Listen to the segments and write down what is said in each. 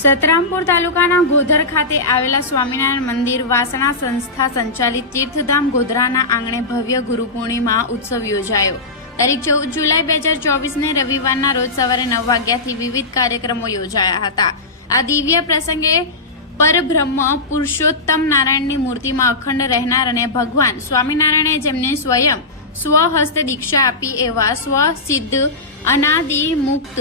સતરામપુર તાલુકાના ગોધર ખાતે આવેલા સ્વામિનારાયણ મંદિર વાસણા સંસ્થા સંચાલિત તીર્થધામ ગોધરાના આંગણે ભવ્ય ગુરુ પૂર્ણિમા ઉત્સવ યોજાયો. તારીખ ચૌદ જુલાઈ બે હજાર ચોવીસને રવિવારના રોજ સવારે નવ વાગ્યાથી વિવિધ કાર્યક્રમો યોજાયા હતા. આ દિવ્ય પ્રસંગે પરબ્રહ્મ પુરુષોત્તમ નારાયણની મૂર્તિમાં અખંડ રહેનાર અને ભગવાન સ્વામિનારાયણે જેમને સ્વયં સ્વહસ્ત દીક્ષા આપી એવા સ્વસિદ્ધ અનાદિ મુક્ત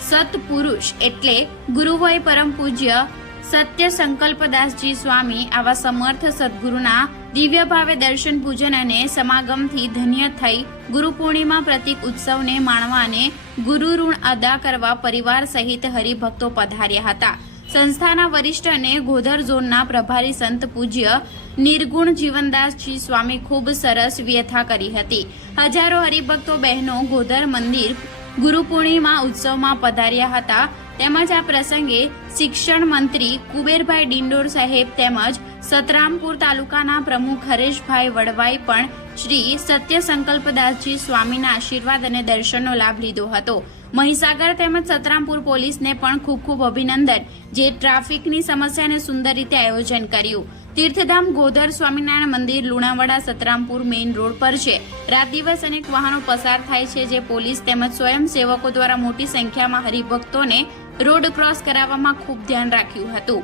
સત્પુરુષ એટલે ગુરુવય પરમ પૂજ્ય સત્ય સંકલ્પદાસજી સ્વામી આવા સમર્થ સદગુરુના દિવ્ય ભાવે દર્શન, પૂજન અને સમાગમથી ધન્ય થઈ ગુરુ પૂર્ણિમા પ્રતિક ઉત્સવને માણવા અને ગુરુ ઋણ અદા કરવા પરિવાર સહિત હરિભક્તો પધાર્યા હતા. સંસ્થાના વરિષ્ઠ અને ગોધર ઝોનના પ્રભારી સંત પૂજ્ય નિર્ગુણ જીવનદાસજી સ્વામી ખૂબ સરસ વ્યથા કરી હતી. હજારો હરિભક્તો બહેનો ગોધર મંદિર ગુરુ પૂર્ણિમા ઉત્સવમાં પધાર્યા હતા. તેમજ આ પ્રસંગે શિક્ષણ મંત્રી કુબેરભાઈ ડિંડોર સાહેબ તેમજ સતરામપુર તાલુકાના પ્રમુખ હરેશભાઈ વડવાઈ પણ શ્રી સત્ય સંકલ્પદાસજી સ્વામીના આશીર્વાદ અને દર્શનનો લાભ લીધો હતો. મહીસાગર તેમજ સતરામપુર પોલીસને પણ ખૂબ ખૂબ અભિનંદન જે ટ્રાફિકની સમસ્યાને સુંદર રીતે આયોજન કર્યું. તીર્થધામ ગોધર સ્વામિનારાયણ મંદિર લુણાવાડા સતરામપુર મેઇન રોડ પર છે. રાત દિવસ અનેક વાહનો પસાર થાય છે જે પોલીસ તેમજ સ્વયંસેવકો દ્વારા મોટી સંખ્યામાં હરિભક્તોને રોડ ક્રોસ કરાવવામાં ખૂબ ધ્યાન રાખ્યું હતું.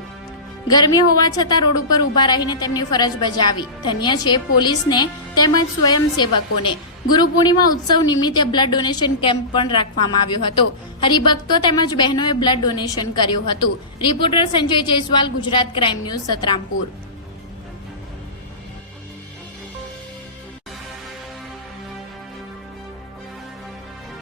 ગરમી હોવા છતાં રોડ ઉપર ઊભા રહીને તેમની ફરજ બજાવી. ધન્ય છે પોલીસને તેમજ સ્વયંસેવકોને. ગુરુ પૂર્ણિમા ઉત્સવ નિમિત્તે બ્લડ ડોનેશન કેમ્પ પણ રાખવામાં આવ્યો હતો. હરિભક્તો તેમજ બહેનોએ બ્લડ ડોનેશન કર્યું હતું. Reporter Sanjay Jaiswal, Gujarat crime news, Satrampur.